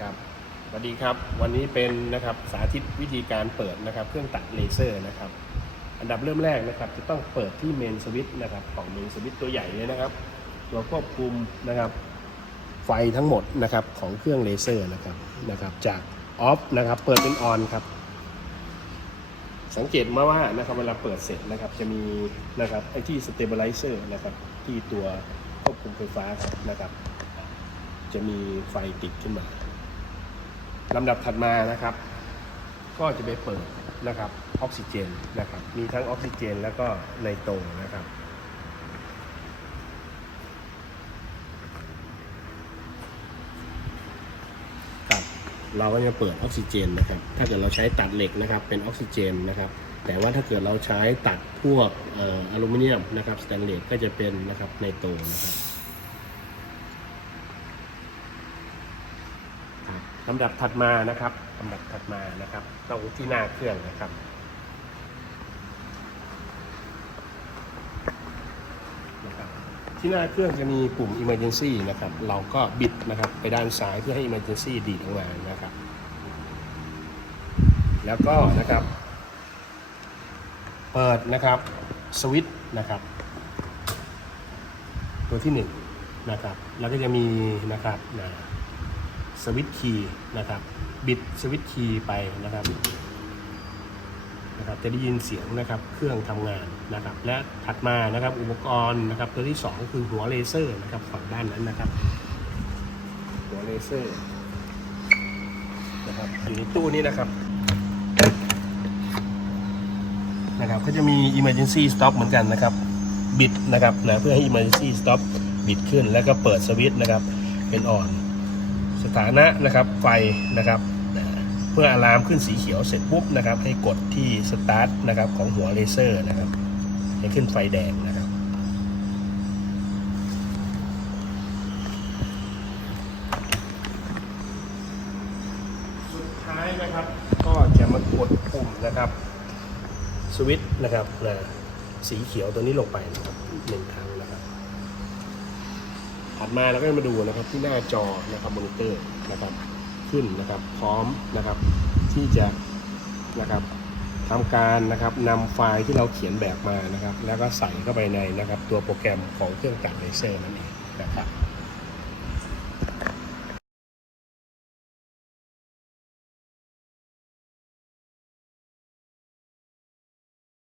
สวัสดีครับ วันนี้เป็นนะครับสาธิตวิธีการเปิดนะครับ เครื่องตัดเลเซอร์นะครับ อันดับเริ่มแรกนะครับ จะต้องเปิดที่เมนสวิตช์นะครับของเมนสวิตช์ตัวใหญ่เลยนะครับ ตัวควบคุมนะครับไฟทั้งหมดนะครับของเครื่องเลเซอร์นะครับนะครับ จากออฟนะครับเปิดเป็นออนครับ สังเกตมาว่านะครับเวลาเปิดเสร็จนะครับจะมีนะครับไอที่สเตเบลไลเซอร์นะครับที่ตัวควบคุมไฟฟ้านะครับ จะมีไฟติดขึ้นมา ลำดับถัดมานะครับ ก็จะไปเปิดนะครับออกซิเจนนะครับ มีทั้งออกซิเจนแล้วก็ไนโตรนะครับครับเราก็จะเปิดออกซิเจนนะครับ ถ้าเกิดเราใช้ตัดเหล็กนะครับ เป็นออกซิเจนนะครับ แต่ว่าถ้าเกิดเราใช้ตัดพวกอออลูมิเนียมนะครับสแตนเลสก็จะเป็นนะครับไนโตรนะครับ ครับ ลำดับถัดมานะครับลำดับถัดมานะครับตรงที่หน้าเครื่องนะครับ ที่หน้าเครื่องจะมีปุ่ม emergency นะครับ เราก็บิดนะครับไปด้านซ้ายเพื่อให้ emergency ดีดออกมานะครับ แล้วก็นะครับ เปิดนะครับสวิตช์นะครับ ตัวที่หนึ่งนะครับ แล้วก็จะมีนะครับนะ สวิตช์คีย์นะครับ บิดสวิตช์คีย์ไปนะครับนะครับ จะได้ยินเสียงนะครับเครื่องทำงานนะครับ และถัดมานะครับอุปกรณ์นะครับ ตัวที่ 2 คือหัวเลเซอร์นะครับฝั่งด้านนั้นนะครับ หัวเลเซอร์นะครับอยู่ในตู้นี้นะครับนะครับก็จะมี emergency stop เหมือนกันนะครับ บิดนะครับนะเพื่อให้ emergency stop บิดขึ้นแล้วก็เปิดสวิตช์นะครับ เป็นอ่อน สถานะนะครับไฟนะครับเมื่ออะลามขึ้นสีเขียวเสร็จปุ๊บนะครับให้กดที่สตาร์ทนะครับของหัวเลเซอร์นะครับให้ขึ้นไฟแดงนะครับสุดท้ายนะครับก็จะมากดปุ่มนะครับ สวิตช์นะครับนะสีเขียวตัวนี้ลงไปนะครับหนึ่งครั้ง ถัดมาเราก็จะมาดูนะครับที่หน้าจอนะครับมอนิเตอร์นะครับขึ้นนะครับพร้อมนะครับที่จะนะครับทำการนะครับนำไฟล์ที่เราเขียนแบบมานะครับ แล้วก็ใส่เข้าไปในนะครับตัวโปรแกรมของเครื่องจักรเลเซอร์นั่นเองนะครับ